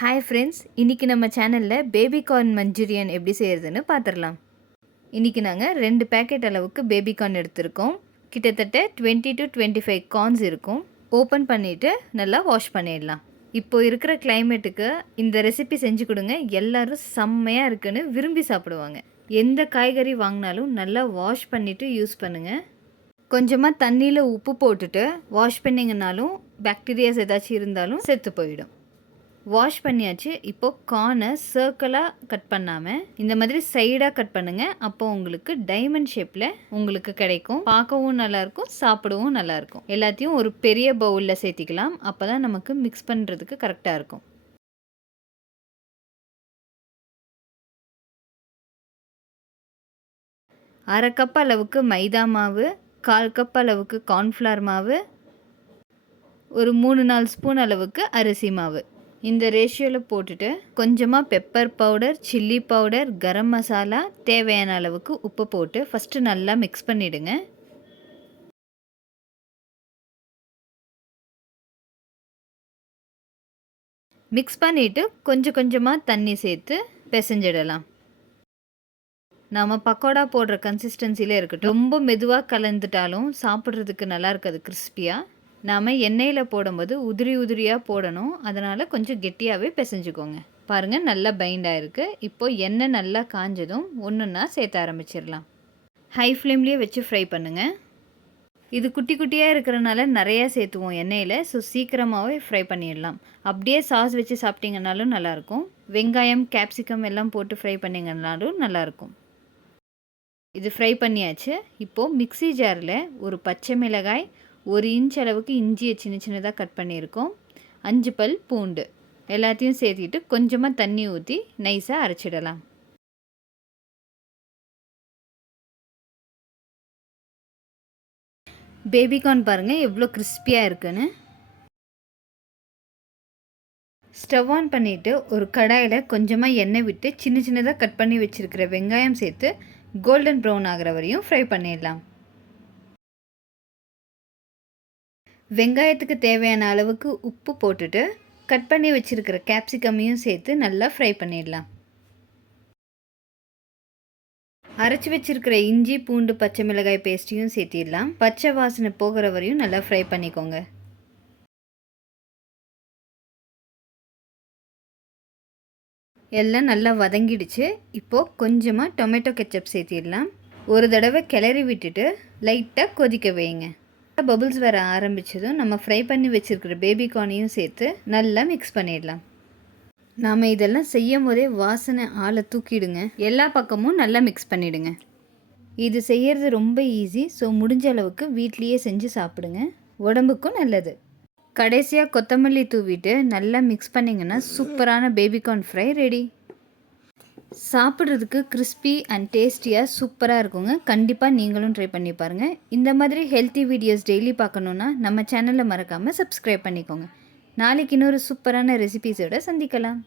Hi friends, இன்றைக்கி நம்ம சேனலில் பேபி கார்ன் மஞ்சூரியன் எப்படி செய்கிறதுன்னு பார்த்துடலாம். இன்றைக்கி நாங்கள் 2 பேக்கெட் அளவுக்கு பேபி கார்ன் எடுத்திருக்கோம். கிட்டத்தட்ட 20 to 25 கார்ன்ஸ் இருக்கும். ஓப்பன் பண்ணிவிட்டு நல்லா வாஷ் பண்ணிடலாம். இப்போது இருக்கிற கிளைமேட்டுக்கு இந்த ரெசிபி செஞ்சு கொடுங்க, எல்லோரும் செம்மையாக இருக்குன்னு விரும்பி சாப்பிடுவாங்க. எந்த காய்கறி வாங்கினாலும் நல்லா வாஷ் பண்ணிவிட்டு யூஸ் பண்ணுங்கள். கொஞ்சமாக தண்ணியில் உப்பு போட்டுட்டு வாஷ் பண்ணிங்கனாலும் பாக்டீரியாஸ் ஏதாச்சும் இருந்தாலும் செத்து போயிடும். வாஷ் பண்ணியாச்சு. இப்போது கார்னை சர்க்கிளாக கட் பண்ணாமல் இந்த மாதிரி சைடாக கட் பண்ணுங்கள். அப்போ உங்களுக்கு டைமண்ட் ஷேப்பில் உங்களுக்கு கிடைக்கும். பார்க்கவும் நல்லாயிருக்கும், சாப்பிடவும் நல்லாயிருக்கும். எல்லாத்தையும் ஒரு பெரிய பவுலில் சேர்த்திக்கலாம். அப்போ தான் நமக்கு மிக்ஸ் பண்ணுறதுக்கு கரெக்டாக இருக்கும். அரை கப் அளவுக்கு மைதா மாவு, 1/4 கப் அளவுக்கு கார்ன்ஃப்ளவர் மாவு, ஒரு 3-4 ஸ்பூன் அளவுக்கு அரிசி மாவு இந்த ரேஷியோவில் போட்டுட்டு கொஞ்சமாக pepper powder, chilli powder, garam masala, தேவையான அளவுக்கு உப்பு போட்டு ஃபஸ்ட்டு நல்லா மிக்ஸ் பண்ணிவிடுங்க. மிக்ஸ் பண்ணிவிட்டு கொஞ்சம் கொஞ்சமாக தண்ணி சேர்த்து பிசைஞ்சிடலாம். நாம் பக்கோடா போடுற கன்சிஸ்டன்சியில் இருக்கட்டும். ரொம்ப மெதுவாக கலந்துட்டாலும் சாப்பிட்றதுக்கு நல்லா இருக்காது கிறிஸ்பியாக. நாம் எண்ணெயில் போடும்போது உதிரியாக போடணும். அதனால் கொஞ்சம் கெட்டியாகவே பிசைஞ்சுக்கோங்க. பாருங்கள், நல்லா பைண்ட் ஆகிருக்கு. இப்போது எண்ணெய் நல்லா காஞ்சதும் ஒன்றுன்னா சேர்த்த ஆரம்பிச்சிடலாம். ஹை ஃப்ளேம்லேயே வச்சு ஃப்ரை பண்ணுங்கள். இது குட்டி குட்டியாக இருக்கிறனால நிறையா சேர்த்துவோம் எண்ணெயில். ஸோ சீக்கிரமாகவே ஃப்ரை பண்ணிடலாம். அப்படியே சாஸ் வச்சு சாப்பிட்டிங்கனாலும் நல்லாயிருக்கும். வெங்காயம், கேப்சிகம் எல்லாம் போட்டு ஃப்ரை பண்ணிங்கனாலும் நல்லாயிருக்கும். இது ஃப்ரை பண்ணியாச்சு. இப்போது மிக்ஸி ஜாரில் ஒரு பச்சை மிளகாய், 1 இன்ச் அளவுக்கு இஞ்சியை சின்ன சின்னதாக கட் பண்ணியிருக்கோம், 5 பல் பூண்டு எல்லாத்தையும் சேர்த்திட்டு கொஞ்சமாக தண்ணி ஊற்றி நைஸாக அரைச்சிடலாம். பேபிகார்ன் பாருங்கள் எவ்வளோ கிறிஸ்பியாக இருக்குன்னு. ஸ்டவ் ஆன் பண்ணிவிட்டு ஒரு கடாயில் கொஞ்சமாக எண்ணெய் விட்டு சின்ன சின்னதாக கட் பண்ணி வச்சுருக்கிற வெங்காயம் சேர்த்து கோல்டன் ப்ரௌன் ஆகிற வரையும் ஃப்ரை பண்ணிடலாம். வெங்காயத்துக்கு தேவையான அளவுக்கு உப்பு போட்டுட்டு கட் பண்ணி வச்சுருக்கிற கேப்சிகமையும் சேர்த்து நல்லா ஃப்ரை பண்ணிடலாம். அரைச்சி வச்சுருக்கிற இஞ்சி, பூண்டு, பச்சை மிளகாய் பேஸ்ட்டையும் சேர்த்திடலாம். பச்சை வாசனை போகிற வரையும் நல்லா ஃப்ரை பண்ணிக்கோங்க. எல்லாம் நல்லா வதங்கிடுச்சு. இப்போது கொஞ்சமாக டொமேட்டோ கெச்சப் சேர்த்திடலாம். ஒரு தடவை கிளறி விட்டுட்டு லைட்டாக கொதிக்க வைங்க. பபுள்ஸ் வர ஆரம்பித்ததும் நம்ம ஃப்ரை பண்ணி வச்சுருக்கிற பேபி கார்னையும் சேர்த்து நல்லா மிக்ஸ் பண்ணிடலாம். நாம் இதெல்லாம் செய்யும் போதே வாசனை ஆளை தூக்கிடுங்க. எல்லா பக்கமும் நல்லா மிக்ஸ் பண்ணிவிடுங்க. இது செய்கிறது ரொம்ப ஈஸி. ஸோ முடிஞ்ச அளவுக்கு வீட்லேயே செஞ்சு சாப்பிடுங்க, உடம்புக்கும் நல்லது. கடைசியாக கொத்தமல்லி தூவிட்டு நல்லா மிக்ஸ் பண்ணிங்கன்னா சூப்பரான பேபிகார்ன் ஃப்ரை ரெடி. சாப்பிட்றதுக்கு கிறிஸ்பி அண்ட் டேஸ்டியாக சூப்பராக இருக்குங்க. கண்டிப்பாக நீங்களும் ட்ரை பண்ணி பாருங்கள். இந்த மாதிரி ஹெல்த்தி வீடியோஸ் டெய்லி பார்க்கணுன்னா நம்ம சேனலை மறக்காமல் சப்ஸ்கிரைப் பண்ணிக்கோங்க. நாளைக்கு இன்னொரு சூப்பரான ரெசிபீஸோடு சந்திக்கலாம்.